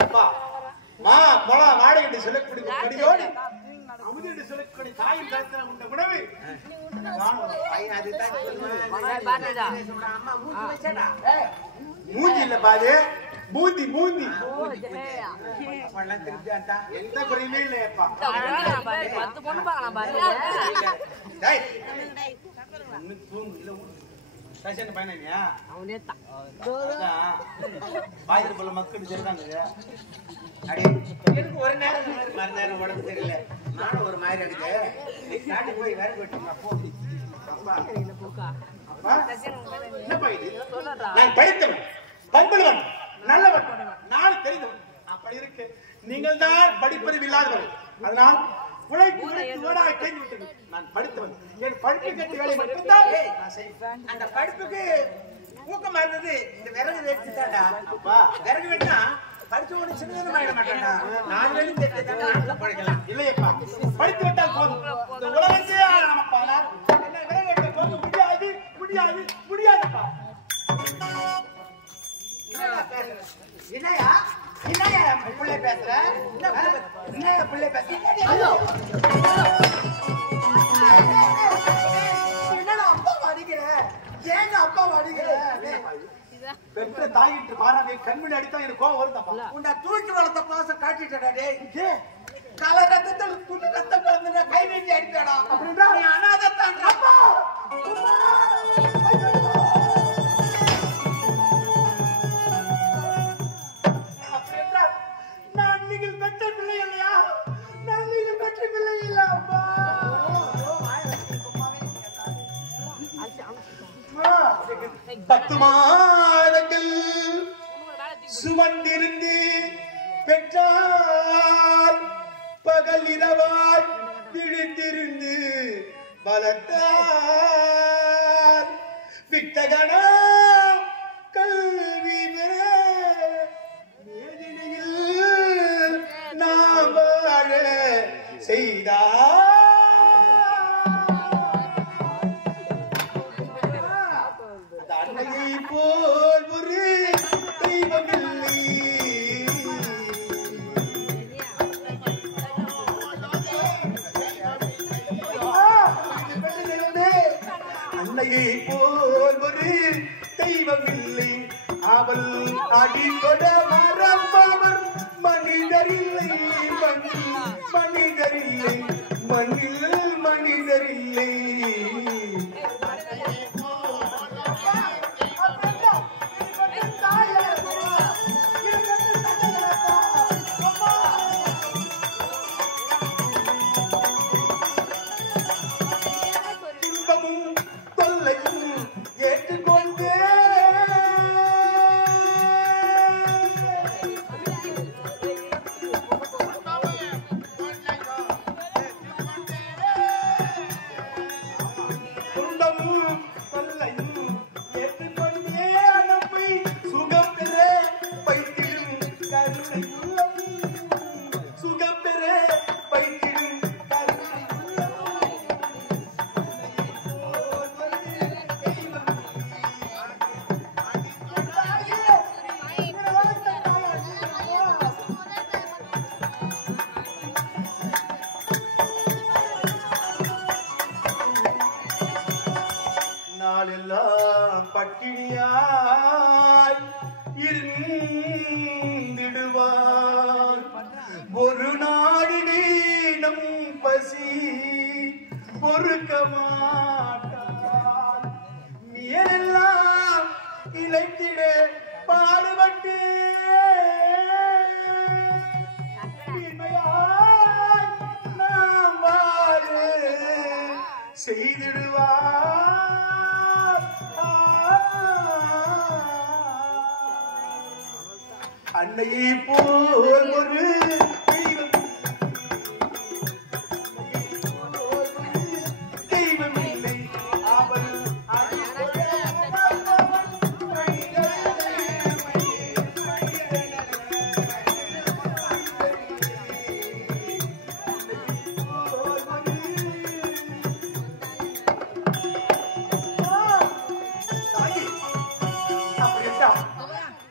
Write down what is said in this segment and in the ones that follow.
அப்பா மா போல வாடகை சொல்லக்கூடிய கடியோடு அமுதேடு சொல்லக்கூடிய தாயின் கருத்துல உண்ட உணவு மூஞ்சி இல்ல பாரு பூந்தி பூந்தி எந்த குறையுமே இல்லையப்பா எனக்கு ஒரு நேரம் மறு நேரம் உடம்பு தெரியல நானும் ஒரு மாதிரி இருக்கு காட்டி போய் வேற போயிட்டோம் நான் படித்தவன் பண்புள்ளவன் நல்லவன் நாளை தெரிந்தவன் அப்படி இருக்கு நீங்கள் தான் படிப்பறிவு இல்லாதவன் அதனால் உழைப்பு கைந்து விட்டது நான் படித்தவன் என் படிப்பு கட்டி வேலை மட்டும்தான் அந்த படிப்புக்கு ஊக்கமா இருந்தது இந்த விறகு வெட்டிட்டாடா அப்பா விறகு வெட்டினா படிச்சு ஒண்ணு சின்னதும் ஆயிட மாட்டாடா நான் வேலை படிக்கலாம் இல்லையப்பா படித்து விட்டால் போதும் இந்த உலகத்தையே நமப்பா என்ன விறகு வெட்ட போக முடியாது முடியாது முடியாதுப்பா என்னையா என்னையா பிள்ளை பேசுற என்னையா பிள்ளை பேசுற என்னடா அப்பா அடிக்கிற ஏங்க அப்பா அடிக்கிற பெற்ற தாயிட்டு பாராவே கண்மணி அடித்தா எனக்கு கோவம் வருதப்பா உன்னை தூக்கி வளர்த்த பாசம் காட்டிட்டடா டேய் கல ரத்தத்தில் துணி ரத்தம் கலந்துட்டா கை நீட்டி அடிப்படா அப்படின்றா நீ அனாதைத்தான் அப்பா நான் நீங்கள் பெற்ற பிள்ளை இல்லையா நான் நீங்கள் பெற்ற பிள்ளை இல்ல அப்பா பத்து மாதங்கள் சுமந்திருந்து பெற்றார் பகல் இரவாய் விழித்திருந்து வளர்த்தார் விட்டகனா கல்வி வேதனையில் நாம் வாழ செய்தார் அன்னையை போல் ஒரு தெய்வமில்லை அன்னையை போல் ஒரு தெய்வமில்லை அவள் அடிகொட மரப்பவர் மனிதரில்லை மனிதரில்லை மண்ணில் மனிதரில்லை நாளெல்லாம் பட்டினியாய் இருந்திடுவார் ஒரு நாடினே நம் பசி பொறுக்க மாட்டார் மேலெல்லாம் இழைத்திட பாடுபட்டு நாம் வாழ செய்திடுவார் அன்னையை போல் ஒரு தெய்வம் இல்லை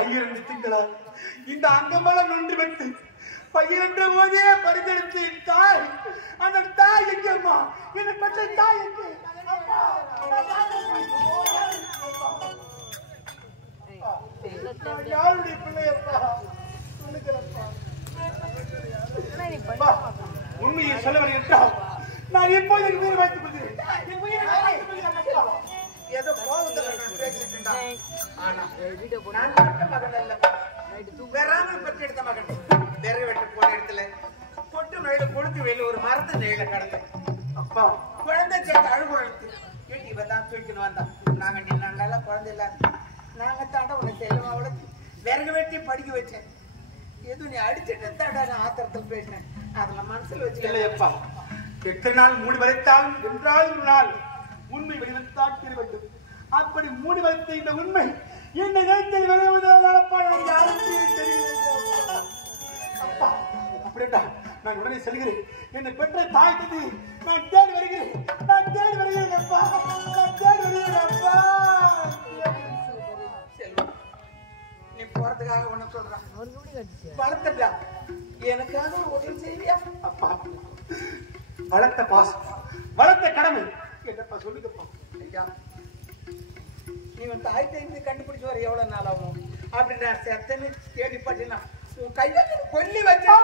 ஐயரண்டு திங்களால் இந்த அங்கமலம் ஒன்று விட்டு பையன்ற போதே பரிதெடுத்து தாய் அந்த தாய் எங்கம்மா என்னை பெற்ற தாய் எங்கே யாருடைய பிள்ளையப்பா சொல்லுகிறப்பா உண்மையை சொல்லவர் என்றால் நான் எப்போது எனக்கு உயிர் வைத்துக் கொள்கிறேன் ஏதோ கோபத்தில் பேசிட்டு இருந்தான் ஆனா நான் பெற்ற மகன் அல்ல பெறாமல் பெற்றெடுத்த மகன் விறகு வெட்ட போன இடத்துல பொட்டு நோயில கொடுத்து வெளியே ஒரு மரத்து நெயில கடந்தேன் அப்பா குழந்தை சேர்த்து அழுகுறத்து கேட்டு இவ தான் தூக்கின்னு வந்தான் நாங்க நீ நல்லா குழந்தை இல்ல நாங்க தாண்ட உன்னை செல்லமாவோட விறகு வெட்டி படிக்க வச்சேன் எதுவும் நீ அடிச்சுட்டு தாண்டா நான் ஆத்திரத்தில் பேசினேன் அதுல மனசுல வச்சு இல்லையப்பா எத்தனை நாள் மூடி வளைத்தாலும் என்றாலும் ஒரு நாள் உண்மை வெளிவத்தான் தெரிய வேண்டும் அப்படி மூடி வளைத்த இந்த உண்மை இந்த நேரத்தில் விளைவுவதாலப்பா எனக்கு யாருக்கும் தெரியவில்லை அப்பா அப்படின்டா நான் உடனே செல்கிறேன் என்னை பெற்ற தாய் தந்தை நான் தேடி வருகிறேன் அப்பா நான் தேடி வருகிறேன் அப்பா செல்வம் நீ போறதுக்காக ஒண்ணு சொல்றான் வளர்த்துட்டா எனக்காக ஒரு உதவி செய்வியா அப்பா வளர்த்த பாசம் வளர்த்த கடமை என்னப்பா சொல்லுங்கப்பா ஐயா நீ உன் தாய் தெரிந்து கண்டுபிடிச்சு வர எவ்வளவு நாள் ஆகும் அப்படின்னு நான் செத்தன்னு கேள்விப்பட்டேன்னா உன் கையை கொல்லி வச்சா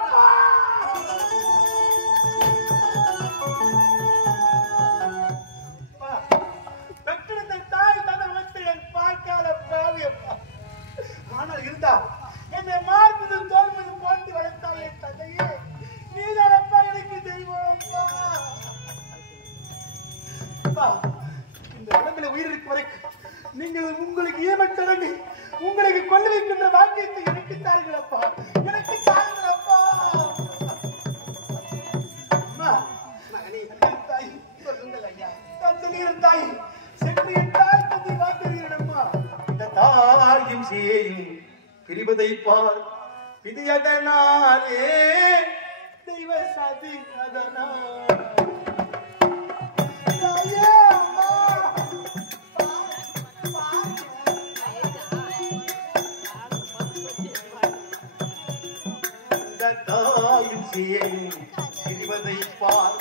பெற்றெடுத்த தாய் தந்தை வந்து என் பார்க்காத பாவியப்பா ஆனால் இருந்தா என்னை மார்பது தோல்வது போட்டு வளர்த்தாள் என் தந்தையே நீதானப்பா எனக்கு தெய்வம் அப்பா இந்த உடம்புல உயிர் இருக்கும் வரைக்கும் நீங்கள் உங்களுக்கு ஈமச்சடங்கு உங்களுக்கு கொண்டு வைக்கின்ற வாக்கியத்தை எனக்கு தாருங்கள் அப்பா எனக்கு தாருங்கள் அப்பா தாய் சொல்லுங்கள் ஐயா நான் சொல்லுகிறேன் தாய் சென்று என் தாய் தந்தை வாக்குகிறேனம்மா இந்த தாயும் சேயும் பிரிவதை பார் விதியதனாலே தெய்வ சதி அதனால் தாயும் சேயும் பிரிவதை பார்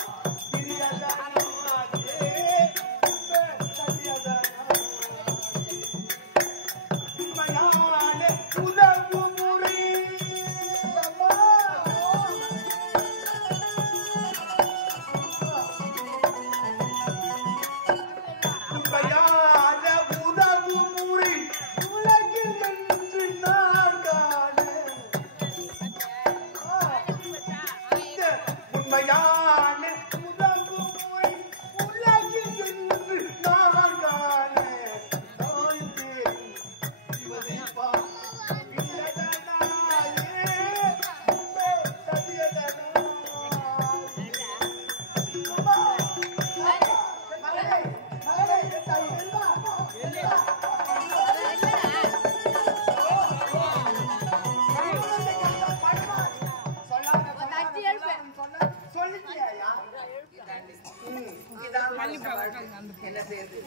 என்ன செய்யுது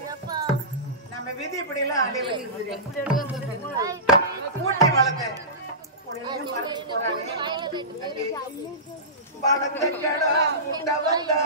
நம்ம விதி இப்படி எல்லாம் கூட்டி வளர்த்த வளர்த்த கடா முட்டை வந்தா